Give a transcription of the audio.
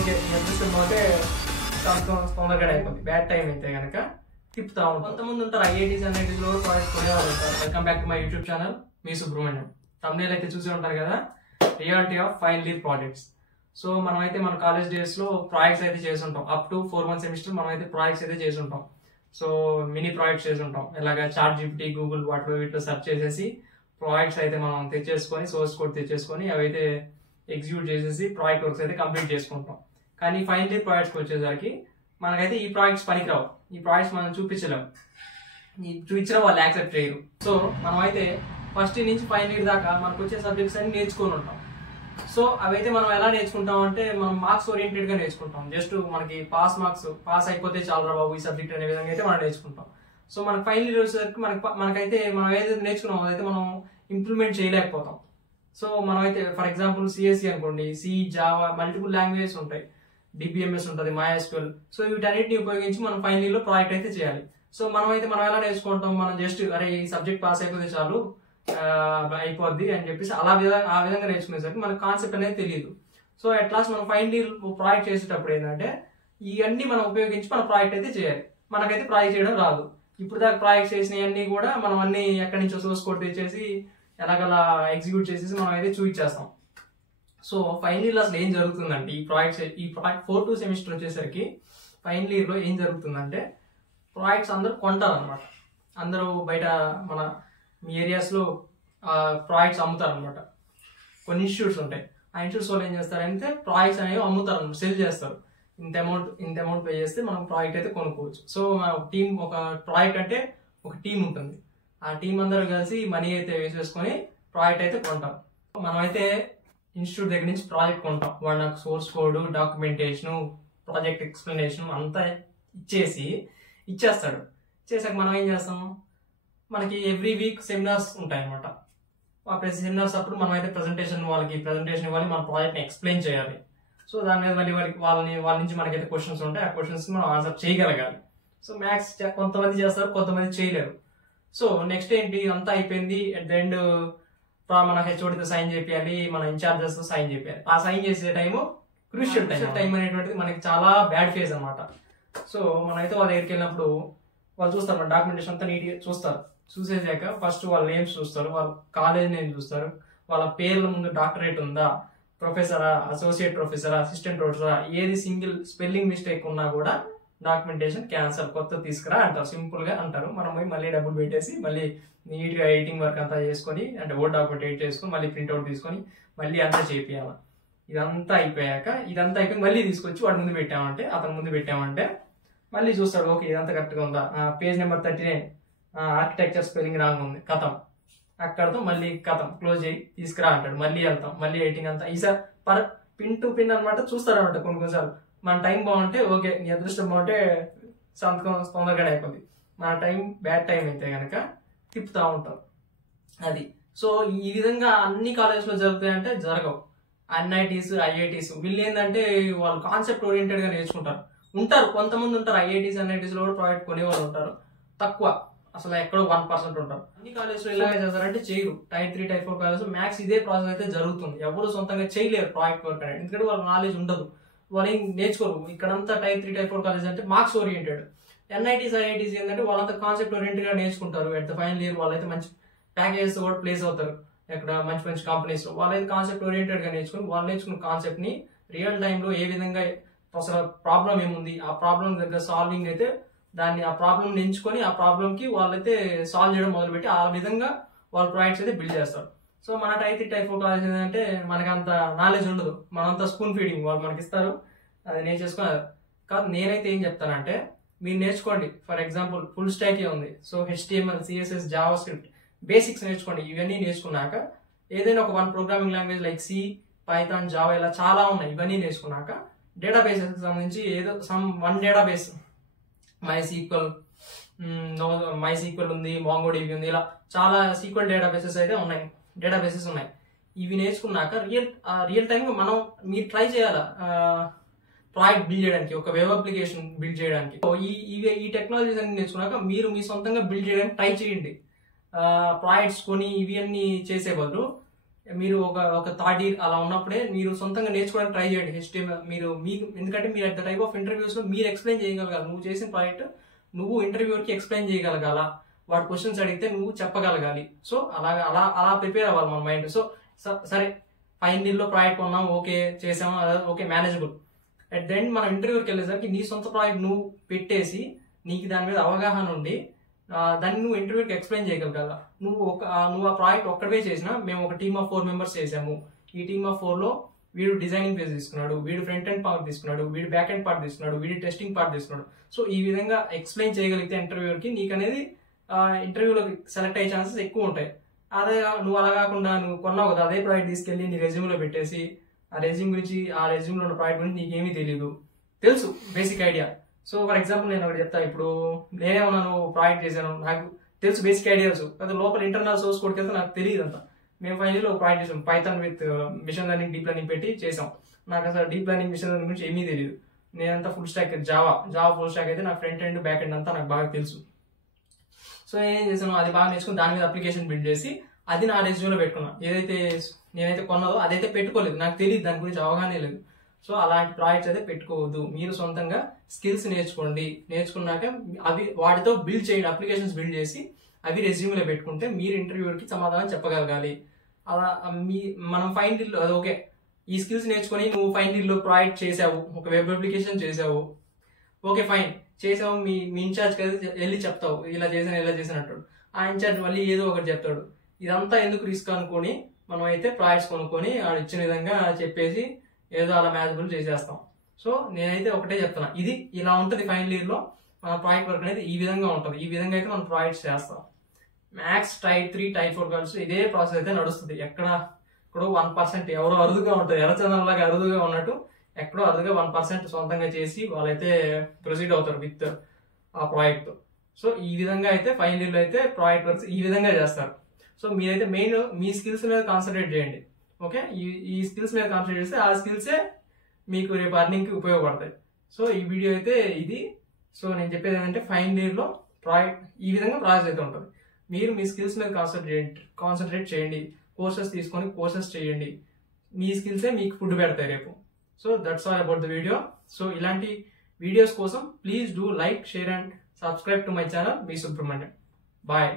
Okay అదృష్టం పోతే తొందరగానే అయిపోతుంది. బ్యాడ్ టైం అయితే కనుక తిప్పుతా ఉంటాం. కొంతమంది ఉంటారు ఐఐటీస్ అన్ఐటీస్ లో ప్రాజెక్ట్స్ కొనేవాళ్ళు ఉంటారు. Welcome back to my YouTube channel, మీ సుబ్రహ్మణ్యం. thumbnail అయితే చూసి ఉంటారు కదా, reality of final year projects. So మనమైతే మన కాలేజ్ డేస్ లో ప్రాజెక్ట్స్ అయితే చేసి ఉంటాం. అప్ టు 4 months సెమిస్టర్ మనం అయితే ప్రాజెక్ట్స్ అయితే చేసి ఉంటాం. సో మినీ ప్రాజెక్ట్స్ చేసి ఉంటాం. ఇలాగా చాట్ జీపీటీ, గూగుల్ వాటిలో వీటిలో సెర్చ్ చేసేసి ప్రాజెక్ట్స్ అయితే మనం తెచ్చేసుకొని, సోర్స్ కోడ్ తెచ్చేసుకొని అవైతే ఎగ్జిక్యూట్ చేసేసి ప్రాజెక్ట్ వర్క్స్ అయితే కంప్లీట్ చేసుకుంటాం. కానీ ఫైనల్ ఇయర్ ప్రాజెక్ట్స్కి వచ్చేసరికి మనకైతే ఈ ప్రాజెక్ట్స్ పనికిరావు. ఈ ప్రాజెక్ట్స్ మనం చూపించలేము, చూపించిన వాళ్ళు యాక్సెప్ట్ చేయరు. సో మనం అయితే ఫస్ట్ ఇయర్ నుంచి ఫైనల్ ఇయర్ దాకా మనకు వచ్చే సబ్జెక్ట్స్ అన్ని నేర్చుకొని ఉంటాం. సో అవైతే మనం ఎలా నేర్చుకుంటాం అంటే మనం మార్క్స్ ఓరియంటెడ్ గా నేర్చుకుంటాం. జస్ట్ మనకి పాస్ అయిపోతే చాలు బాబు ఈ సబ్జెక్ట్ అనే విధంగా అయితే మనం నేర్చుకుంటాం. సో మనకి ఫైనల్ ఇయర్ వచ్చేసరికి మనకైతే మనం ఏదైతే నేర్చుకున్నామో అదైతే మనం ఇంప్లిమెంట్ చేయలేకపోతాం. సో మనమైతే ఫర్ ఎగ్జాంపుల్ సిఎస్సి అనుకోండి, సి, జావా, మల్టిపుల్ లాంగ్వేజెస్ ఉంటాయి, డిబిఎంఎస్ ఉంటుంది, MySQL. సో వీటన్నిటిని ఉపయోగించి మనం ఫైనల్ ఇయర్ లో ప్రాజెక్ట్ అయితే చేయాలి. సో మనం ఎలా నేర్చుకుంటాం, మనం జస్ట్ అరే ఈ సబ్జెక్ట్ పాస్ అయిపోతే చాలు అయిపోద్ది అని చెప్పేసి ఆ విధంగా నేర్చుకునేసరికి మనకు కాన్సెప్ట్ అనేది తెలియదు. సో అట్ లాస్ట్ మనం ఫైనల్ ఇయర్ ప్రాజెక్ట్ చేసేటప్పుడు ఏంటంటే ఇవన్నీ మనం ఉపయోగించి మన ప్రాజెక్ట్ అయితే చేయాలి. మనకైతే ప్రాజెక్ట్ చేయడం రాదు. ఇప్పుడు దాకా ప్రాజెక్ట్ చేసినవన్నీ కూడా మనం అన్ని ఎక్కడి నుంచో సోర్స్ కోడ్ తెచ్చేసి ఎలాగలా ఎగ్జిక్యూట్ చేసేసి మనం అయితే చూపించేస్తాం. సో ఫైనల్ ఇయర్ అసలు ఏం జరుగుతుందంటే ఈ ప్రాజెక్ట్ 4-2 సెమిస్టర్ వచ్చేసరికి ఫైనల్ ఇయర్ లో ఏం జరుగుతుందంటే ప్రాజెక్ట్స్ అందరూ కొంటారు అనమాట. అందరూ బయట మన మీ ఏరియాస్ లో ప్రాజెక్ట్స్ అమ్ముతారు అనమాట. కొన్ని ఇన్స్టిట్యూట్స్ ఉంటాయి, ఆ ఇన్స్టిట్యూట్స్ వాళ్ళు ఏం చేస్తారంటే ప్రాజెక్ట్స్ అనేవి అమ్ముతారు అనమాట, సెల్ చేస్తారు. ఇంత అమౌంట్ పే చేస్తే మనం ప్రాజెక్ట్ అయితే కొనుక్కోవచ్చు. సో ఒక ప్రాజెక్ట్ అంటే ఒక టీం ఉంటుంది. ఆ టీం అందరూ కలిసి మనీ అయితే వేసేసుకొని ప్రాజెక్ట్ అయితే కొంటాం. మనమైతే ఇన్స్టిట్యూట్ దగ్గర నుంచి ప్రాజెక్ట్ కొంటాం. వాడు నాకు source code, documentation, project explanation అంతా ఇచ్చేస్తాడు. చేసాక మనం ఏం చేస్తాం, మనకి ఎవ్రీ వీక్ సెమినార్స్ ఉంటాయి అనమాట. ఆ సెమినార్స్ అప్పుడు మనం అయితే వాళ్ళకి ప్రెజెంటేషన్ ఇవ్వాలి, మన ప్రాజెక్ట్ని ఎక్స్ప్లెయిన్ చేయాలి. సో దాని మీద మళ్ళీ వాళ్ళ నుంచి మనకైతే క్వశ్చన్స్ ఉంటాయి, ఆ క్వశ్చన్స్ మనం ఆన్సర్ చేయగలగాలి. సో మ్యాథ్స్ కొంతమంది చేస్తారు, కొంతమంది చేయలేరు. సో నెక్స్ట్ ఏంటి, అంతా అయిపోయింది. అట్ ద ఎండ్ మన హెచ్ఓడితో సైన్ చేయాలి, మన ఇన్ఛార్జెస్ తో సైన్ చేయాలి. ఆ సైన్ చేసే టైము క్రూషియల్ టైం అనేటువంటిది మనకి చాలా బ్యాడ్ ఫేజ్ అనమాట. సో మనమైతే వాళ్ళ దగ్గరికి వెళ్ళినప్పుడు వాళ్ళు చూస్తారు, మన డాక్యుమెంటేషన్ అంతా నీట్గా చూస్తారు. చూసేసాక ఫస్ట్ వాళ్ళ నేమ్స్ చూస్తారు, వాళ్ళ కాలేజ్ నేమ్ చూస్తారు, వాళ్ళ పేర్ల ముందు డాక్టరేట్ ఉందా, ప్రొఫెసరా, అసోసియేట్ ప్రొఫెసరా, అసిస్టెంట్ ప్రొఫెసరా, ఏది సింగిల్ స్పెల్లింగ్ మిస్టేక్ ఉన్నా కూడా డాక్యుమెంటేషన్ క్యాన్సల్, కొత్త తీసుకురా అంటారు. సింపుల్ గా అంటారు. మనం పోయి మళ్ళీ డబ్బులు పెట్టేసి మళ్ళీ నీట్ గా ఎడిటింగ్ వర్క్ అంతా చేసుకొని, అంటే వర్డ్ డాక్యుమెంట్ ఎడిట్ చేసుకొని మళ్ళీ ప్రింట్అవుట్ తీసుకొని మళ్ళీ అంతా చేపియాలి. ఇదంతా అయిపోయి మళ్ళీ తీసుకొచ్చి వాడి ముందు పెట్టామంటే, అతని ముందు పెట్టామంటే మళ్ళీ చూస్తాడు, ఓకే ఇదంతా కరెక్ట్ గా ఉందా, page number 39 architecture spelling wrong ఉంది, కథం, అక్కడతో మళ్ళీ కథం, క్లోజ్ చేయి, తీసుకురా అంటాడు. మళ్ళీ వెళ్తాం, మళ్ళీ ఎడిటింగ్ అంతా ఈసారి పిన్ టు పిన్ అనమాట చూస్తారనమాట. కొన్నిసార్లు మన టైం బాగుంటే ఓకే, నీ అదృష్టం బాగుంటే సంతకం తొందరగానే అయిపోద్ది. మన బ్యాడ్ టైం అయితే కనుక తిప్పుతా ఉంటాం అది. సో ఈ విధంగా అన్ని కాలేజెస్ లో జరుగుతాయంటే జరగవు. ఎన్ఐటీస్, ఐఐటీస్ వీళ్ళు ఏంటంటే వాళ్ళు కాన్సెప్ట్ ఓరియంటెడ్ గా నేర్చుకుంటారు. కొంతమంది ఉంటారు ఐఐటీస్, ఎన్ఐటీస్ లో కూడా ప్రాజెక్ట్ కొనేవాళ్ళు ఉంటారు, తక్కువ, అసలు ఎక్కడో 1% ఉంటారు. అన్ని కాలేజ్ లో ఇలాగే చేస్తారంటే చేయరు. Tier 3, Tier 4 కాలేజ్ మ్యాక్స్ ఇదే ప్రాసెస్ అయితే జరుగుతుంది. ఎవరు సొంతంగా చేయలేరు ప్రాజెక్ట్ వర్క్ అనేది, ఎందుకంటే వాళ్ళ నాలెడ్జ్ ఉండదు, వాళ్ళు ఏం నేర్చుకోరు. ఇక్కడంతా Tier 3, Tier 4 కాలేజ్ అంటే మార్క్స్ ఓరియంటెడ్. ఎన్ఐటీస్, ఐఐటీస్ ఏంటంటే వాళ్ళంతా కాన్సెప్ట్ ఓరియంటెడ్ గా నేర్చుకుంటారు. అట్ ద ఫైనల్ ఇయర్ వాళ్ళైతే మంచి ప్యాకేజెస్ కూడా ప్లేస్ అవుతారు. ఇక్కడ మంచి కంపెనీస్ లో వాళ్ళైతే కాన్సెప్ట్ ఓరియంటెడ్ గా నేర్చుకుని, వాళ్ళు నేర్చుకున్న కాన్సెప్ట్ ని రియల్ టైమ్ లో ఏ విధంగా అసలు ప్రాబ్లం ఏముంది, ఆ ప్రాబ్లం దగ్గర సాల్వింగ్ అయితే ఆ ప్రాబ్లం ఎంచుకొని ఆ ప్రాబ్లం కి వాళ్ళైతే సాల్వ్ చేయడం మొదలుపెట్టి ఆ విధంగా వాళ్ళ ప్రాజెక్ట్స్ అయితే బిల్డ్ చేస్తారు. సో మన Tier 3, Tier 4 కాలేజ్ ఏంటంటే మనకి అంత నాలెడ్జ్ ఉండదు, మనంతా స్పూన్ ఫీడింగ్, వాళ్ళు మనకి ఇస్తారు, అది నేను చేసుకుని కాదు. నేనైతే ఏం చెప్తానంటే మీరు నేర్చుకోండి. ఫర్ ఎగ్జాంపుల్ ఫుల్ స్టాక్ ఉంది. So HTML, CSS, Java script basics నేర్చుకోండి. ఇవన్నీ నేర్చుకున్నాక ఏదైనా ఒక 1 programming language like C, Python, Java ఇలా చాలా ఉన్నాయి. ఇవన్నీ నేర్చుకున్నాక డేటాబేసెస్ కి సంబంధించి ఏదో వన్ డేటాబేస్, MySQL ఉంది, MongoDB ఉంది, ఇలా చాలా SQL డేటాబేసెస్ ఉన్నాయి. ఇవి నేర్చుకున్నాక రియల్ టైమ్ మీరు ట్రై చేయాలా ప్రాజెక్ట్ బిల్డ్ చేయడానికి, ఒక వెబ్ అప్లికేషన్ బిల్డ్ చేయడానికి. ఈ టెక్నాలజీస్ అన్ని నేర్చుకున్నాక మీరు మీ సొంతంగా బిల్డ్ చేయడానికి ట్రై చేయండి. ప్రాజెక్ట్స్ కొని ఇవి అన్ని చేసే బదులు మీరు ఒక థర్డ్ ఇయర్ అలా ఉన్నప్పుడే మీరు సొంతంగా నేర్చుకోవడానికి ట్రై చేయండి HTML. మీకు ఎందుకంటే మీరు at the type of interviews లో మీరు ఎక్స్ప్లెయిన్ చేయగలగాలి. నువ్వు చేసిన ప్రాజెక్ట్ నువ్వు ఇంటర్వ్యూవర్కి ఎక్స్ప్లెయిన్ చేయగలగాల, వాడు క్వశ్చన్స్ అడిగితే నువ్వు చెప్పగలగాలి. సో అలా అలా అలా ప్రిపేర్ అవ్వాలి మన మైండ్. సో సరే ఫైనల్ ఇయర్ లో ప్రాజెక్ట్ కొన్నాం, ఓకే చేసాము, okay manageable. At the end మనం ఇంటర్వ్యూకి వెళ్ళేసరికి నీ సొంత ప్రాజెక్ట్ నువ్వు పెట్టేసి నీకు దాని మీద అవగాహన ఉండి దాన్ని నువ్వు ఇంటర్వ్యూకి ఎక్స్ప్లెయిన్ చేయగలగాల. నువ్వు ఆ ప్రాజెక్ట్ ఒక్కడే చేసినా మేము ఒక టీమ్ ఆఫ్ 4 మెంబర్స్ చేసాము, ఈ టీమ్ ఆఫ్ 4 లో వీడు డిజైనింగ్ ఫేజ్ తీసుకున్నాడు, వీడు ఫ్రంట్ ఎండ్ పార్ట్ తీసుకున్నాడు, వీడు బ్యాక్ ఎండ్ పార్ట్ తీసుకున్నాడు, వీడు టెస్టింగ్ పార్ట్ తీసుకున్నాడు. సో ఈ విధంగా ఎక్స్ప్లెయిన్ చేయగలిగితే ఇంటర్వ్యూకి నీకు అనేది ఇంటర్వ్యూలో సెలెక్ట్ అయ్యే ఛాన్సెస్ ఎక్కువ ఉంటాయి. అదే నువ్వు అలా కాకుండా నువ్వు కొన్నావు కదా అదే ప్రాజెక్ట్ తీసుకెళ్లి నీ రెజ్యూమ్లో పెట్టేసి ఆ రెజ్యూమ్ గురించి ఆ రెజ్యూమ్లో ఉన్న ప్రాజెక్ట్ గురించి నీకేమీ తెలియదు, తెలుసు basic idea. So for example నేను ఒకటి చెప్తా, ఇప్పుడు నేనేమన్నాను ప్రాజెక్ట్ చేశాను, నాకు తెలుసు బేసిక్ ఐడియా తెలుసు, అది లోపల ఇంటర్నల్ సోర్స్ కోడ్కి వెళ్తే నాకు తెలియదు అంతా. మేము ఫైనల్ ఒక ప్రాజెక్ట్ చేసాం, Python with machine learning deep learning పెట్టి చేసాం. నాకు అసలు డీప్ లెర్నింగ్ మిషన్ లెర్నింగ్ గురించి ఏమీ తెలియదు. నేనంతా full stock Java full stock అయితే నాకు ఫ్రంట్ ఎండ్ బ్యాక్ ఎండ్ అంతా నాకు బాగా తెలుసు. సో ఏం చేసాను, అది బాగా నేర్చుకుని దాని మీద అప్లికేషన్ బిల్డ్ చేసి అది నా రెజ్యూమ్లో పెట్టుకున్నా. ఏదైతే నేనైతే కొన్నదో అదైతే పెట్టుకోలేదు, నాకు తెలియదు, దాని గురించి అవగాహన లేదు. సో అలాంటి ప్రాజెక్ట్స్ అయితే పెట్టుకోవద్దు. మీరు సొంతంగా స్కిల్స్ నేర్చుకోండి, నేర్చుకున్నాక అవి వాటితో బిల్డ్ చేయండి, అప్లికేషన్స్ బిల్డ్ చేసి అవి రెజ్యూమ్లో పెట్టుకుంటే మీరు ఇంటర్వ్యూకి సమాధానం చెప్పగలగాలి. అలా మనం ఫైనల్ ఇయర్లో అది ఓకే, ఈ స్కిల్స్ నేర్చుకొని నువ్వు ఫైనల్ ఇయర్లో ప్రాజెక్ట్ చేసావు, ఒక వెబ్ అప్లికేషన్ చేసావు, ఓకే ఫైన్ చేసావు, మీ ఇన్ఛార్జ్ కదా వెళ్ళి చెప్తావు ఇలా చేశాను అంటాడు. ఆ ఇన్ఛార్జ్ మళ్ళీ ఏదో ఒకటి చెప్తాడు. ఇదంతా ఎందుకు రిస్క్ అనుకొని మనం అయితే ప్రాజెక్ట్స్ కొనుక్కొని ఆడు ఇచ్చిన విధంగా చెప్పేసి ఏదో అలా మేనేజబుల్ చేసేస్తాం. సో నేనైతే ఒకటే చెప్తున్నా, ఇది ఇలా ఉంటుంది ఫైనల్ ఇయర్ లో మన ప్రాజెక్ట్ వర్క్ అనేది ఈ విధంగా ఉంటుంది. ఈ విధంగా అయితే మనం ప్రాజెక్ట్స్ చేస్తాం. మ్యాథ్స్ టైప్ 3 టైప్ 4 కాల్స్ ఇదే ప్రాసెస్ అయితే నడుస్తుంది. ఎక్కడో 1% ఎవరో అరుదుగా ఉంటుంది, ఎర్రచందనంలాగా అరుదుగా ఉన్నట్టు ఎక్కడో అరుదుగా 1% సొంతంగా చేసి వాళ్ళైతే ప్రొసీడ్ అవుతారు విత్ ఆ ప్రాజెక్ట్. సో ఈ విధంగా అయితే ఫైనల్ ఇయర్ లో అయితే ప్రాజెక్ట్ వర్క్స్ ఈ విధంగా చేస్తారు. సో మీరైతే మెయిన్ మీ స్కిల్స్ మీద కాన్సన్ట్రేట్ చేయండి. ఓకే, ఈ స్కిల్స్ మీద కాన్సన్ట్రేట్ చేస్తే ఆ స్కిల్సే మీకు రేపు అర్నింగ్కి ఉపయోగపడతాయి. సో ఈ వీడియో అయితే ఇది. సో నేను చెప్పేది ఏంటంటే ఫైనల్ ఇయర్ లో ప్రాజెక్ట్ ఈ విధంగా ప్రాసెస్ అయితే ఉంటుంది. మీరు మీ స్కిల్స్ మీద కాన్సన్ట్రేట్ చేయండి, కోర్సెస్ తీసుకొని కోర్సెస్ చేయండి, మీ స్కిల్సే మీకు ఫుడ్ పెడతాయి రేపు. So that's all about the video. So ఇలాంటి వీడియోస్ కోసం please do like, share and subscribe to my channel. మీ సుబ్రహ్మణ్యం. బాయ్.